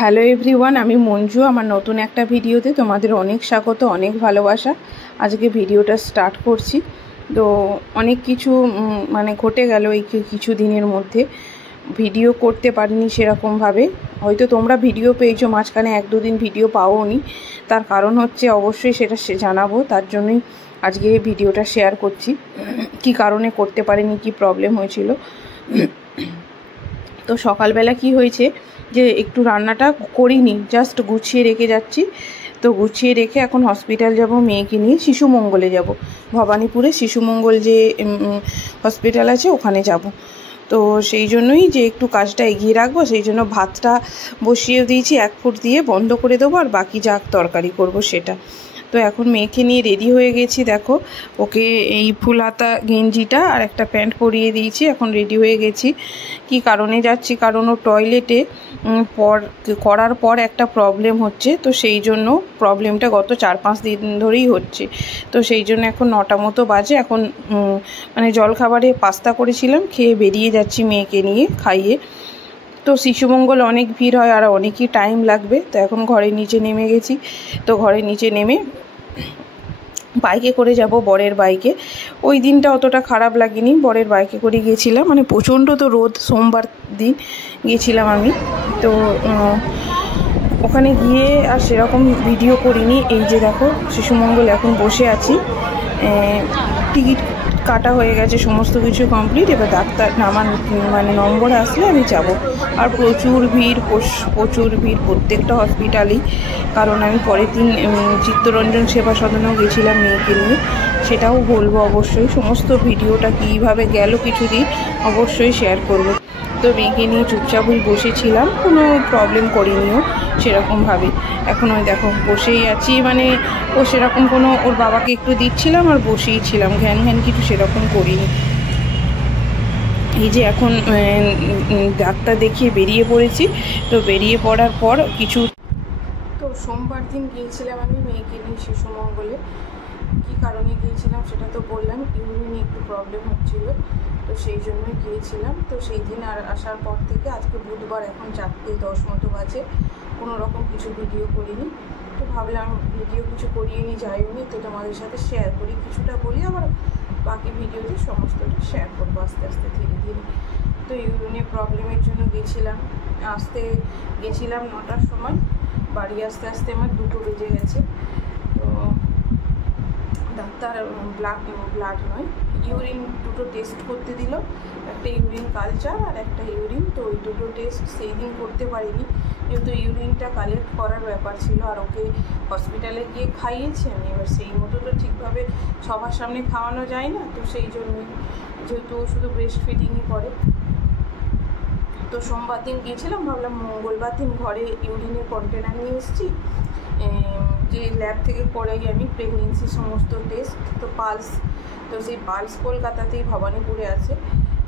Hello everyone, আমি মঞ্জু। আমার নতুন একটা ভিডিওতে তোমাদের অনেক স্বাগত, অনেক ভালোবাসা। আজকে ভিডিওটা স্টার্ট করছি। তো অনেক কিছু ঘটে গেল এই কিছু দিনের মধ্যে। ভিডিও করতে পারিনি সেরকমভাবে। হয়তো তোমরা ভিডিও পেয়েছো, মাঝখানে 1-2 দিন ভিডিও পাওনি। তার কারণ হচ্ছে অবশ্যই সেটা জানাবো, তার জন্যই আজকে এই ভিডিওটা শেয়ার করছি। কি কারণে করতে পারিনি, কি প্রবলেম হয়েছিল। তো সকালবেলা কি হয়েছে যে একটু রান্নাটা করিনি, জাস্ট গুছিয়ে রেখে যাচ্ছি। তো গুছিয়ে রেখে এখন হসপিটাল যাব, মেয়েকে নিয়ে শিশু মঙ্গলে যাব। ভবানীপুরে শিশু মঙ্গল যে হসপিটাল আছে ওখানে যাব। তো সেই জন্যই যে একটু কাজটা এগিয়ে রাখবো, সেই জন্য ভাতটা বসিয়ে দিয়েছি, 1 ফুট দিয়ে বন্ধ করে দেবো, আর বাকি যা তরকারি করব সেটা। তো এখন মেয়েকে নিয়ে রেডি হয়ে গেছি। দেখো, ওকে এই ফুল হাতা গেঞ্জিটা আর একটা প্যান্ট পরিয়ে দিয়েছি, এখন রেডি হয়ে গেছি। কি কারণে যাচ্ছি, কারণ ও টয়লেটে করার পর একটা প্রবলেম হচ্ছে। তো সেই জন্য প্রবলেমটা গত 4-5 দিন ধরেই হচ্ছে। তো সেই জন্য এখন 9টা মতো বাজে। এখন জলখাবারে পাস্তা করেছিলাম, খেয়ে বেরিয়ে যাচ্ছি মেয়েকে নিয়ে খাইয়ে। তো শিশুমঙ্গল অনেক ভিড় হয় আর অনেকই টাইম লাগবে। তো এখন ঘরের নিচে নেমে গেছি। তো ঘরের নিচে নেমে বাইকে করে যাব, বরের বাইকে। ওই দিনটা অতটা খারাপ লাগেনি, বরের বাইকে করে গিয়েছিলাম। প্রচণ্ড তো রোদ, সোমবার দিন গিয়েছিলাম আমি। তো ওখানে গিয়ে আর সেরকম ভিডিও করিনি। এই যে দেখো শিশুমঙ্গল এখন বসে আছি, টিকিট কাটা হয়ে গেছে, সমস্ত কিছু কমপ্লিট। এবার ডাক্তার আমার নম্বর আসলে আমি যাব। আর প্রচুর ভিড়, প্রত্যেকটা হসপিটালেই। কারণ আমি পরের দিন চিত্তরঞ্জন সেবা সদনেও গেছিলাম মেয়েকে নিয়ে, সেটাও বলবো অবশ্যই। সমস্ত ভিডিওটা কীভাবে গেল কিছুদিন অবশ্যই শেয়ার করব। তো মেয়েকে নিয়ে চুপচাপই বসেছিলাম, কোনো প্রবলেম করিনিও সেরকমভাবে। এখন ওই দেখো বসেই আছি, ও সেরকম কোনো, ওর বাবাকে একটু দিচ্ছিলাম আর বসেই ছিলাম, ঘ্যান কিছু সেরকম করিনি। এই যে এখন ডাক্তার দেখিয়ে বেরিয়ে পড়েছি। তো বেরিয়ে পড়ার পর তো সোমবার দিন গিয়েছিলাম আমি মেয়েকে নিয়ে শিশু মঙ্গলে। কী কারণে গিয়েছিলাম সেটা তো বললাম, ইউরিনে একটু প্রবলেম হচ্ছিলো, তো সেই জন্যই গিয়েছিলাম। তো সেই দিন আর আসার পর থেকে আজকে বুধবার, এখন 4:10 মতো বাজে, কোনো রকম কিছু ভিডিও করিনি। তো ভাবলাম ভিডিও কিছু করিয়ে নি, যাইনি, তো তোমাদের সাথে শেয়ার করি, কিছুটা বলি, আবার বাকি ভিডিওতে সমস্তটা শেয়ার করবো আস্তে আস্তে ধীরে ধীরে। তো ইউরিনে প্রবলেমের জন্য গেছিলাম 9টার সময়, বাড়ি আসতে আসতে আমার 2টো বেজে গেছে। তো ডাক্তার ব্লাড নয়, ইউরিন দুটো টেস্ট করতে দিল, একটা ইউরিন কালচার আর একটা ইউরিন। তো ওই দুটো টেস্ট সেই দিন করতে পারিনি, যেহেতু ইউরিনটা কালেক্ট করার ব্যাপার ছিল, আর ওকে হসপিটালে গিয়ে খাইয়েছি আমি। এবার সেই মতো তো ঠিকভাবে সবার সামনে খাওয়ানো যায় না, তো সেই জন্যই, যেহেতু ও শুধু ব্রেস্ট ফিডিংই করে। তো সোমবার দিন গিয়েছিলাম, ভাবলাম মঙ্গলবার দিন ঘরে ইউরিনের কন্টেনার নিয়ে এসেছি, যে ল্যাব থেকে করাই আমি প্রেগনেন্সি সমস্ত টেস্ট। তো পালস, তো সেই পালস কলকাতাতেই ভবানীপুরে আছে।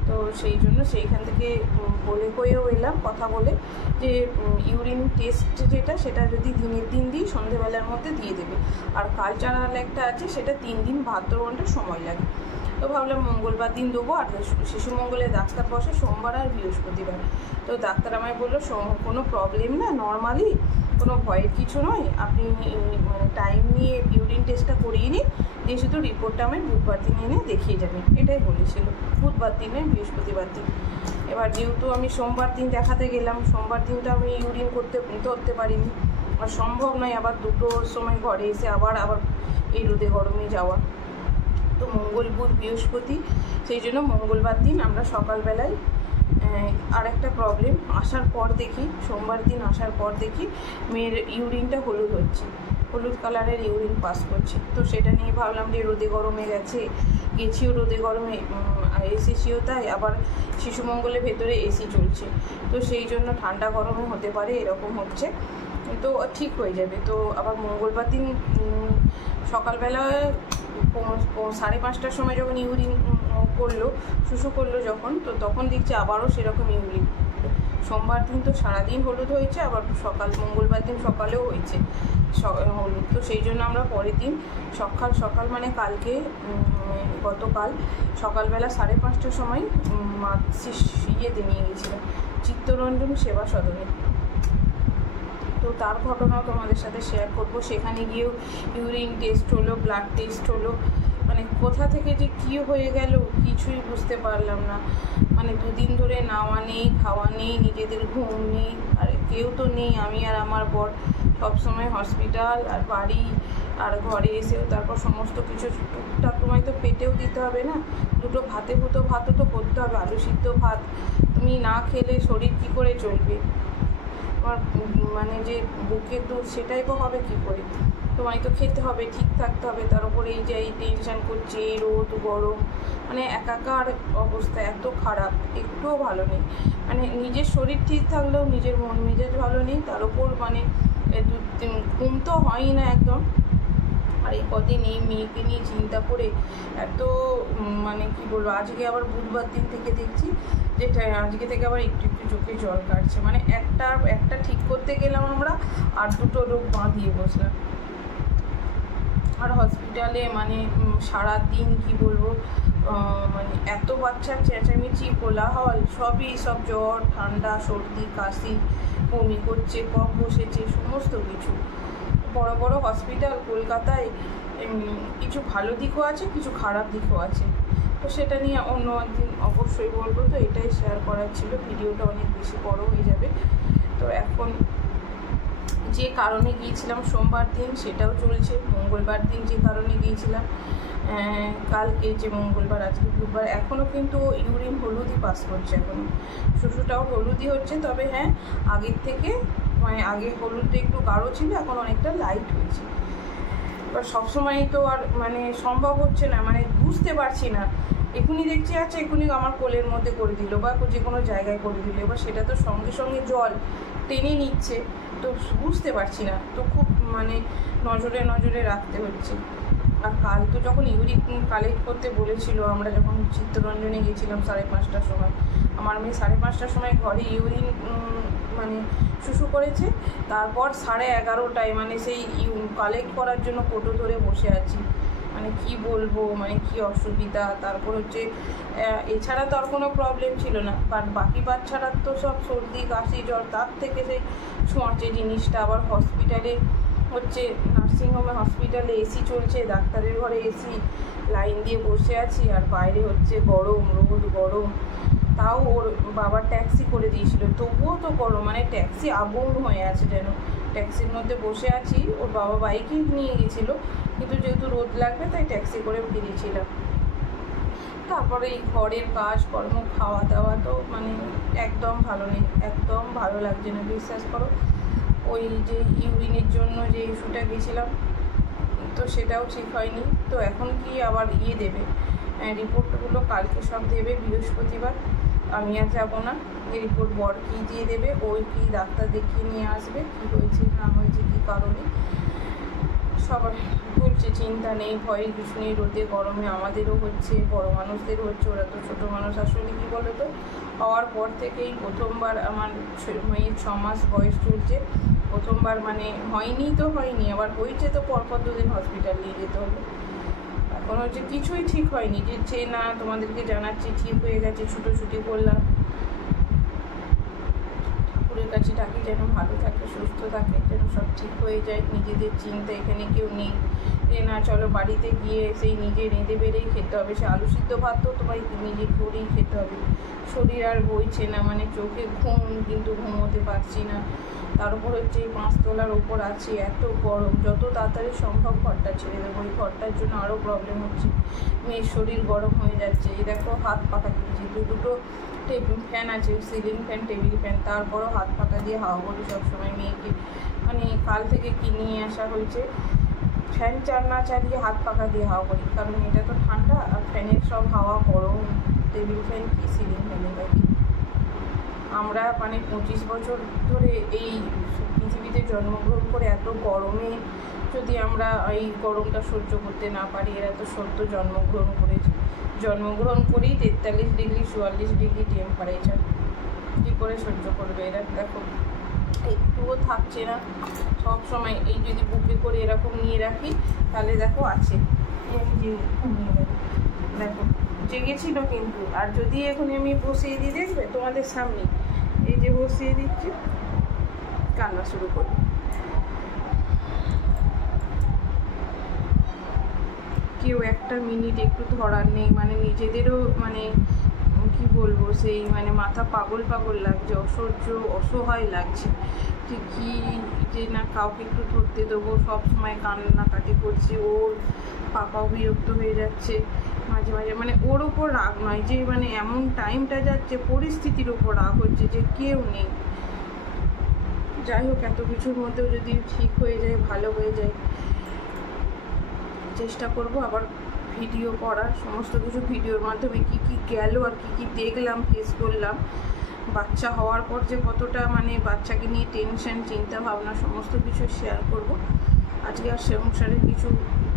তো সেই জন্য সেইখান থেকে বলে কয়েও এলাম, কথা বলে, যে ইউরিন টেস্ট যেটা, সেটা যদি দিনের দিন দিই সন্ধেবেলার মধ্যে দিয়ে দেবে। আর কালচারাল একটা আছে, সেটা 3 দিন 72 ঘন্টা সময় লাগে। তো ভাবলাম মঙ্গলবার দিন দেবো। আর শিশু মঙ্গলে ডাক্তার বসে সোমবার আর বৃহস্পতিবার। তো ডাক্তার আমায় বললো কোনো প্রবলেম না, নর্মালি, কোনো ভয়ের কিছু নয়, আপনি টাইম নিয়ে ইউরিন টেস্টটা করিয়ে নিন, দিয়ে শুধু রিপোর্টটা আমি বুধবার দিন এনে দেখিয়ে যাবেন, এটাই বলেছিল। বুধবার দিনে বৃহস্পতিবার দিন। এবার যেহেতু আমি সোমবার দিন দেখাতে গেলাম, সোমবার দিনটা আমি ইউরিন করতে পারিনি, আর সম্ভব নয় আবার 2টোর সময় ঘরে এসে আবার এই রোদে গরমে যাওয়া। তো মঙ্গল, বুধ, বৃহস্পতি, সেই জন্য মঙ্গলবার দিন আমরা সকালবেলায়। আর একটা প্রবলেম, আসার পর দেখি, সোমবার দিন আসার পর দেখি মেয়ের ইউরিনটা হলুদ হচ্ছে, হলুদ কালারের ইউরিন পাস করছে। তো সেটা নিয়ে ভাবলাম যে রোদে গরমে গেছিও রোদে গরমে, এসেছিও তাই, আবার শিশু মঙ্গলের ভেতরে এসি চলছে, তো সেই জন্য ঠান্ডা গরমে হতে পারে, এরকম হচ্ছে, তো ঠিক হয়ে যাবে। তো আবার মঙ্গলবার দিন সকালবেলায় 5:30টার সময় যখন ইউরিন শুশু করলো যখন, তো তখন দেখছি আবারও সেরকম ইউরিন। সোমবার দিন তো সারাদিন হলুদ হয়েছে, আবার মঙ্গলবার দিন সকালেও হয়েছে হলুদ। তো সেই জন্য আমরা পরের দিন সকাল কালকে, গতকাল সকালবেলা 5:30টার সময় ইয়েতে নিয়ে গেছিলাম চিত্তরঞ্জন সেবা সদনে। তো তার ঘটনাও তোমাদের সাথে শেয়ার করব। সেখানে গিয়েও ইউরিন টেস্ট হলো, ব্লাড টেস্ট হলো, মানে কোথা থেকে যে কী হয়ে গেল কিছুই বুঝতে পারলাম না। মানে দুদিন ধরে নাওয়া নেই, খাওয়া নেই, নিজেদের ঘুম নেই, আর কেউ তো নেই, আমি আর আমার বর সবসময় হসপিটাল আর বাড়ি আর ঘরে এসেও তারপর সমস্ত কিছু টুকটাক তোমায় তো পেটেও দিতে হবে না, দুটো ভাতও তো করতে হবে, আলু সিদ্ধ ভাত তুমি না খেলে শরীর কী করে চলবে? তোমার মানে যে বুকের দুধ সেটাই তো হবে কী করে? তোমায় তো খেতে হবে, ঠিক থাকতে হবে, তার উপরে এই যে এই টেনশান করছে, এই রোদ গরম, মানে একাকার অবস্থা, এত খারাপ, একটুও ভালো নেই। মানে নিজের শরীর ঠিক থাকলেও নিজের মন মেজাজ ভালো নেই, তার উপর মানে ঘুম তো হয়ই না একদম। আর এই কদিন এই মেয়েকে নিয়ে চিন্তা করে এত মানে কি বলবো, আজকে আবার বুধবার দিন থেকে দেখছি যেটা আজকে থেকে আবার একটু একটু চোখে জল কাটছে। মানে একটা ঠিক করতে গেলাম আমরা আর দুটো রোগ বাঁধিয়ে বসলাম। আর হসপিটালে মানে সারাদিন কি বলবো, মানে এত বাচ্চার চেঁচামেচি, কোলাহল, সব জ্বর, ঠান্ডা, সর্দি, কাশি, বমি করছে, কফ বসেছে, সমস্ত কিছু। বড় বড় হসপিটাল কলকাতায় কিছু ভালো দিকও আছে, কিছু খারাপ দিকও আছে, তো সেটা নিয়ে অন্য একদিন অবশ্যই বলবো। তো এটাই শেয়ার করার ছিল, ভিডিওটা অনেক বেশি বড় হয়ে যাবে। তো এখন যে কারণে গিয়েছিলাম সোমবার দিন সেটাও চলছে, মঙ্গলবার দিন যে কারণে গিয়েছিলাম, কালকে যে মঙ্গলবার, আজকে বুধবার, এখনও কিন্তু ইউরিন হলুদই পাস করছে, এখনও শুশুটাও হলুদই হচ্ছে। তবে হ্যাঁ, আগের থেকে মানে আগে হলুদটা একটু গাঢ় ছিল, এখন অনেকটা লাইট হয়েছে। এবার সবসময় তো আর মানে সম্ভব হচ্ছে না, মানে বুঝতে পারছি না, এখনই দেখছি আচ্ছা এখনই আমার কোলের মধ্যে করে দিল বা যে কোনো জায়গায় করে দিল, এবার সেটা তো সঙ্গে সঙ্গে জল টেনে নিচ্ছে, তো বুঝতে পারছি না, তো খুব মানে নজরে রাখতে হচ্ছে। আর কাল তো যখন ইউরিন কালেক্ট করতে বলেছিল, আমরা যখন চিত্তরঞ্জনে গেছিলাম 5:30টার সময়, আমার মেয়ে 5:30টার সময় ঘরে ইউরিন মানে শুশু করেছে, তারপর 11:30টায় মানে সেই কালেক্ট করার জন্য কোটো ধরে বসে আছি। মানে কি বলবো, মানে কি অসুবিধা। তারপর হচ্ছে এছাড়া তো আর কোনো প্রবলেম ছিল না, কারণ বাকি বাচ্চারা তো সব সর্দি কাশি জ্বর, তার থেকে সেই ছোঁয়াচে জিনিসটা। আবার হসপিটালে হচ্ছে, নার্সিংহোমে হসপিটালে এসি চলছে, ডাক্তারের ঘরে এসি, লাইন দিয়ে বসে আছি, আর বাইরে হচ্ছে গরম, রোদ গরম। তাও ওর বাবা ট্যাক্সি করে দিয়েছিল, তবুও তো গরম, মানে ট্যাক্সি আগুন হয়ে আছে যেন। ট্যাক্সির মধ্যে বসে আছি, ওর বাবা বাইকেই নিয়ে গেছিলো, কিন্তু যেহেতু রোদ লাগবে তাই ট্যাক্সি করে ফিরেছিলাম। তারপরে এই ঘরের কাজ কর্ম, খাওয়া দাওয়া তো মানে একদম ভালো নেই, একদম ভালো লাগছে না, বিশ্বাস করো। ওই যে ইউরিনের জন্য যে ইস্যুটা গেছিলাম, তো সেটাও ঠিক হয়নি। তো এখন কি আবার দেবে, রিপোর্টগুলো কালকে সব দেবে, বৃহস্পতিবার। আমি আর যাবো না, এই রিপোর্ট বর কী দিয়ে দেবে, ওই কি ডাক্তার দেখিয়ে নিয়ে আসবে, কী হয়েছে না হয়েছে, কী কারণে। সবাই বলছে চিন্তা নেই, ভয়ের কিছু নেই, রোদে গরমে আমাদেরও হচ্ছে, বড় মানুষদেরও হচ্ছে, ওরা তো ছোটো মানুষ। আসলে কী বলো তো, হওয়ার পর থেকেই প্রথমবার আমার মেয়ের 6 মাস বয়স চলছে, প্রথমবার মানে হয়নি তো হয়নি, আবার হয়েছে তো পরপর 2 দিন হসপিটাল নিয়ে যেতে হলো। এখন হচ্ছে কিছুই ঠিক হয়নি, যে না তোমাদেরকে জানাচ্ছি ঠিক হয়ে গেছে, ছুটোছুটি করলাম। ঠাকুরের কাছে ডাকি যেন ভালো থাকে, সুস্থ থাকে, যেন সব ঠিক হয়ে যায়। নিজেদের চিন্তা, এখানে কেউ নেই যে না চলো বাড়িতে গিয়ে সেই নিজে রেঁধে বেড়েই খেতে হবে, সে আলু সিদ্ধ ভাত তো তোমায় নিজে করেই খেতে হবে। শরীর আর বইছে না, মানে চোখে ঘুম, কিন্তু ঘুমোতে পারছি না। তার উপর হচ্ছে 5 তলার ওপর আছি, এত গরম, যত তাড়াতাড়ি সম্ভব ঘরটা ছেড়ে দেবো, এই ঘরটার জন্য আরও প্রবলেম হচ্ছে। মেয়ের শরীর গরম হয়ে যাচ্ছে, এই দেখো হাত পাখা দিয়েছি, দুটো ফ্যান আছে, সিলিং ফ্যান, টেবিল ফ্যান, তারপরও হাত পাখা দিয়ে হাওয়া করি সবসময় মেয়েকে। মানে কাল থেকে কি নিয়ে আসা হয়েছে, ফ্যান না চালিয়ে হাত পাখা দিয়ে হাওয়া করি, কারণ এটা তো ঠান্ডা, আর ফ্যানের সব হাওয়া গরম। টেবিল ফ্যান কি সিলিং ফ্যানে থাকি আমরা, মানে 25 বছর ধরে এই পৃথিবীতে জন্মগ্রহণ করে এত গরমে যদি আমরা এই গরমটা সহ্য করতে না পারি, এরা তো সদ্য জন্মগ্রহণ করেই 43 ডিগ্রি 44 ডিগ্রি টেম্পারেচার, কী করে সহ্য করবে এরা। দেখো একটুও থাকছে না, সব সময় এই যদি বুকে করে এরকম নিয়ে রাখি তাহলে দেখো আছে, যে ঘুমিয়ে গেল, দেখো জেগেছিল কিন্তু। আর যদি এখন আমি বসিয়ে দিই, দেখবে তোমাদের সামনে এই যে বসিয়ে দিচ্ছি, কান্না শুরু করি। কেউ একটা মিনিট একটু ধরার নেই, মানে নিজেদেরও মানে কি বলবো, সেই মানে মাথা পাগল পাগল লাগছে, অসহায় লাগছে যে কি যে না কাউকে একটু ধরতে দেবো, সবসময় কান্নাকাটি করছে, ওর পাপাও বিরক্ত হয়ে যাচ্ছে মাঝে মাঝে, মানে ওর ওপর রাগ নয়, যে মানে এমন টাইমটা যাচ্ছে পরিস্থিতির ওপর রাগ হচ্ছে যে কেউ নেই। যাই হোক, এত কিছুর মধ্যেও যদি ঠিক হয়ে যায়, ভালো হয়ে যায়, চেষ্টা করব আবার ভিডিও করার, সমস্ত কিছু ভিডিওর মাধ্যমে কি কি গেল আর কি কি দেখলাম, ফেস করলাম, বাচ্চা হওয়ার পর যে কতটা মানে বাচ্চাকে নিয়ে টেনশন, চিন্তা ভাবনা, সমস্ত কিছু শেয়ার করব। আজকে আর সে অনুসারে কিছু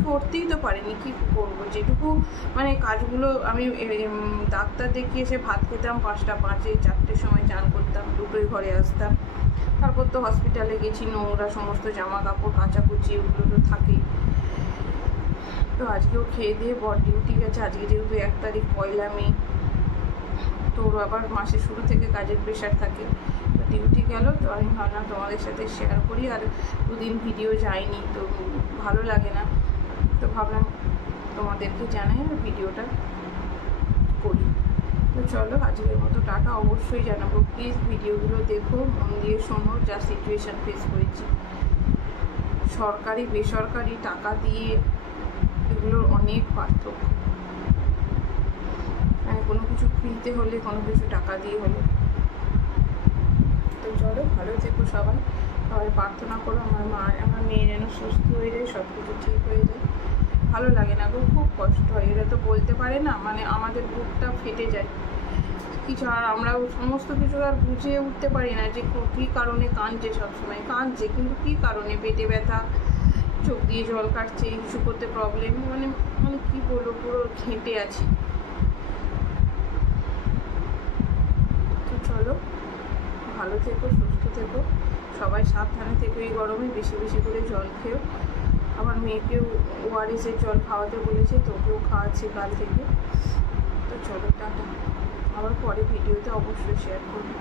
করতেই তো পারিনি, কি করবো, যেটুকু মানে কাজগুলো আমি ডাক্তার দেখিয়ে এসে ভাত খেতাম 5টা 5-এ, 4টের সময় চান করতাম, 2টোয় ঘরে আসতাম, তারপর তো হসপিটালে গেছি, নোংরা সমস্ত জামা কাপড় কাচাকুচি ওগুলো তো থাকেই। তো আজকেও খেয়ে দিয়ে বর ডিউটি গেছে, আজকে যেহেতু 1 তারিখ 1 মে, তোর আবার মাসের শুরু থেকে কাজের প্রেশার থাকে, তো ডিউটি গেল। তো আমি ভাবলাম তোমাদের সাথে শেয়ার করি, আর 2 দিন ভিডিও যায়নি তো ভালো লাগে না, তো ভাবলাম তোমাদেরকে জানাই আর ভিডিওটা করি। তো চলো আজকের মতো টাটা। অবশ্যই জানাবো, প্লিজ ভিডিওগুলো দেখো, মন দিয়ে শোনো, যা সিচুয়েশান ফেস করেছি, সরকারি বেসরকারি টাকা দিয়ে এগুলোর অনেক পার্থক্য, মানে কোনো কিছু কিনতে হলে, কোনো কিছু টাকা দিয়ে হলে। তো চলো, ভালো থেকো সবাই, সবাই প্রার্থনা করো আমার মেয়ে যেন সুস্থ হয়ে যায়, সব কিছু ঠিক হয়ে যায়। ভালো লাগে না গো, খুব কষ্ট হয়, এরা তো বলতে পারে না, মানে আমাদের বুকটা ফেটে যায় কিছু, আর আমরাও সমস্ত কিছু আর বুঝে উঠতে পারি না যে কী কারণে কাঁদছে, সবসময় কাঁদছে, কিন্তু কী কারণে, পেটে ব্যথা, চোখ দিয়ে জল কাটছে, কিছু করতে প্রবলেম, মানে মানে কী বলবো, পুরো ঘেঁটে আছি। তো চলো, ভালো থেকো, সুস্থ থেকো, সবাই সাবধানে থেকো, এই গরমে বেশি বেশি করে জল খেও। আমার মেয়েকেও ওআরএসের জল খাওয়াতে বলেছে, তো ওকেও খাওয়াচ্ছি কাল থেকে। তো চলো টাটা, আবার পরে ভিডিওতে অবশ্যই শেয়ার করবো।